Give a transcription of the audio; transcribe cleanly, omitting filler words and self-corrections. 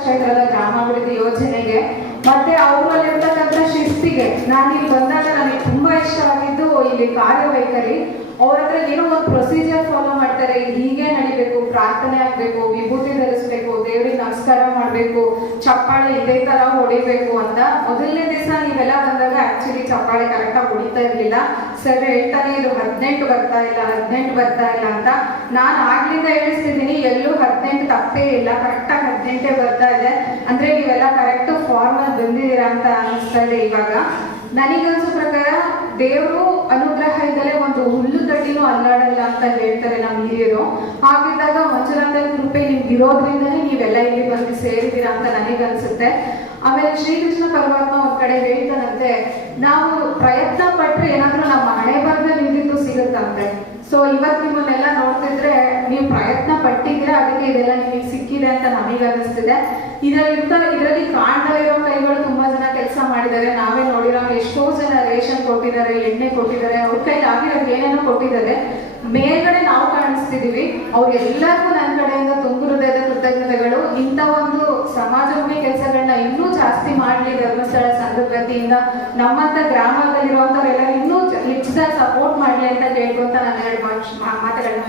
ಕ್ಷೇತ್ರದ ಗ್ರಾಮಾಭಿವೃದ್ಧಿ ಯೋಜನೆಗೆ ಮತ್ತೆ ಅವರಲ್ಲಿರ್ತಕ್ಕಂಥ ಶಿಸ್ತಿಗೆ ನಾನು ಇಲ್ಲಿ ಬಂದಾಗ ನನಗೆ ತುಂಬಾ ಇಷ್ಟವಾಗಿದ್ದು ಇಲ್ಲಿ ಕಾರ್ಯವೈಖರಿ. ಅವ್ರ ಹತ್ರ ಏನೋ ಒಂದು ಪ್ರೊಸೀಜರ್ ಫಾಲೋ ಮಾಡ್ತಾರೆ, ಹೀಗೆ ನಡಿಬೇಕು, ಪ್ರಾರ್ಥನೆ ಆಗ್ಬೇಕು, ವಿಭೂತಿ ಧರಿಸ್ಬೇಕು, ದೇವ್ರಿಗೆ ನಮಸ್ಕಾರ ಮಾಡ್ಬೇಕು, ಚಪ್ಪಾಳೆ ಇದೇ ತರ ಹೊಡಿಬೇಕು ಅಂತ. ಮೊದಲನೇ ದಿವಸ ನೀವೆಲ್ಲ ಬಂದಾಗ ಆಕ್ಚುಲಿ ಚಪ್ಪಾಳೆ ಕರೆಕ್ಟಾಗಿ ಹೊಡಿತಾ ಇರ್ಲಿಲ್ಲ. ಸರ್ ಹೇಳ್ತಾನೆ ಇದು 18 ಬರ್ತಾ ಇಲ್ಲ, 18 ಬರ್ತಾ ಇಲ್ಲ ಅಂತ. ನಾನು ಆಗ್ಲಿಂದ ಹೇಳಿಸ್ತಿದ್ದೀನಿ, ಎಲ್ಲೂ 18 ತಪ್ಪೇ ಇಲ್ಲ, ಕರೆಕ್ಟಾಗಿ 18 ಬರ್ತಾ ಇದೆ. ಅಂದ್ರೆ ನೀವೆಲ್ಲ ಕರೆಕ್ಟ್ ಫಾರ್ಮಲ್ ಬಂದಿದ್ದೀರಾ ಅಂತ ಅನಿಸ್ತಾ ಇದೆ. ಇವಾಗ ನನಗನ್ಸೋ ಪ್ರಕಾರ ದೇವರು ಅನುಗ್ರಹ ಇದ್ದರೆ ಒಂದು ಹುಲ್ಲು ಕಡ್ಡಿನೂ ಅಲ್ಲಾಡಲ್ಲ ಅಂತ ಹೇಳ್ತಾರೆ ನಮ್ಮ ಹಿರಿಯರು. ಹಾಗಿದ್ದಾಗ ಮಂಜುನಾಥನ ಕೃಪೆ ನಿಮ್ಗೆ ಇರೋದ್ರಿಂದನೇ ನೀವೆಲ್ಲ ಇಲ್ಲಿ ಬಂದು ಸೇರಿದ್ದೀರಾ ಅಂತ ನನಗನ್ಸುತ್ತೆ. ಆಮೇಲೆ ಶ್ರೀಕೃಷ್ಣ ಪರಮಾತ್ಮ ಒಂದ್ ಕಡೆ ಹೇಳ್ತಾನಂತೆ, ನಾವು ಪ್ರಯತ್ನ ಪಟ್ರೆ ಏನಾದ್ರೂ ನಮ್ಮ ಹಣೆ ಬರದಲ್ಲಿ ನಿಂತಿದ್ದು ಸಿಗುತ್ತಂತೆ. ಸೊ ಇವತ್ತು ನಿಮ್ಮನ್ನೆಲ್ಲ ನೋಡ್ತಿದ್ರೆ ನೀವು ಪ್ರಯತ್ನ ಪಟ್ಟಿದ್ರೆ ಅದಕ್ಕೆ ಇದೆಲ್ಲ ನಿಮಗೆ ಸಿಕ್ಕಿದೆ ಅಂತ ನಮಗೆ ಅನಿಸ್ತಿದೆ. ಇದರಲ್ಲಿ ಕಾಣ್ತಾ ಇರೋ ಕೈಗಳು ತುಂಬಾ ಜನ ಕೆಲಸ ಮಾಡಿದ್ದಾರೆ. ನಾವೇ ನೋಡಿರೋ ಎಷ್ಟೋ ಜನ ರೇಷನ್ ಕೊಟ್ಟಿದ್ದಾರೆ, ಎಣ್ಣೆ ಕೊಟ್ಟಿದ್ದಾರೆ, ಅವ್ರ ಕೈಲಿ ಆಗಿರೋದು ಏನೇನೋ ಕೊಟ್ಟಿದ್ದಾರೆ. ಮೇಲ್ಗಡೆ ನಾವು ಕಾಣಿಸ್ತಿದೀವಿ. ಅವ್ರೆಲ್ಲರಿಗೂ ನನ್ನ ಕಡೆಯಿಂದ ತುಂಬ ಹೃದಯದ ಕೃತಜ್ಞತೆಗಳು. ಇಂಥ ಒಂದು ಸಮಾಜಮುಖಿ ಕೆಲಸಗಳನ್ನ ಇನ್ನೂ ಜಾಸ್ತಿ ಮಾಡಲಿ ಧರ್ಮಸ್ಥಳ ಸಂಘದ ವತಿಯಿಂದ. ನಮ್ಮಂತ ಗ್ರಾಮದಲ್ಲಿರುವಂತವರೆಲ್ಲರೂ ಇನ್ನೂ ಹೆಚ್ಚಾಗಿ ಸಪೋರ್ಟ್ ಮಾಡಲಿ ಅಂತ ಕೇಳ್ಕೊಂತ ನಾನು ಎರಡು ಮಾತುಗಳನ್ನ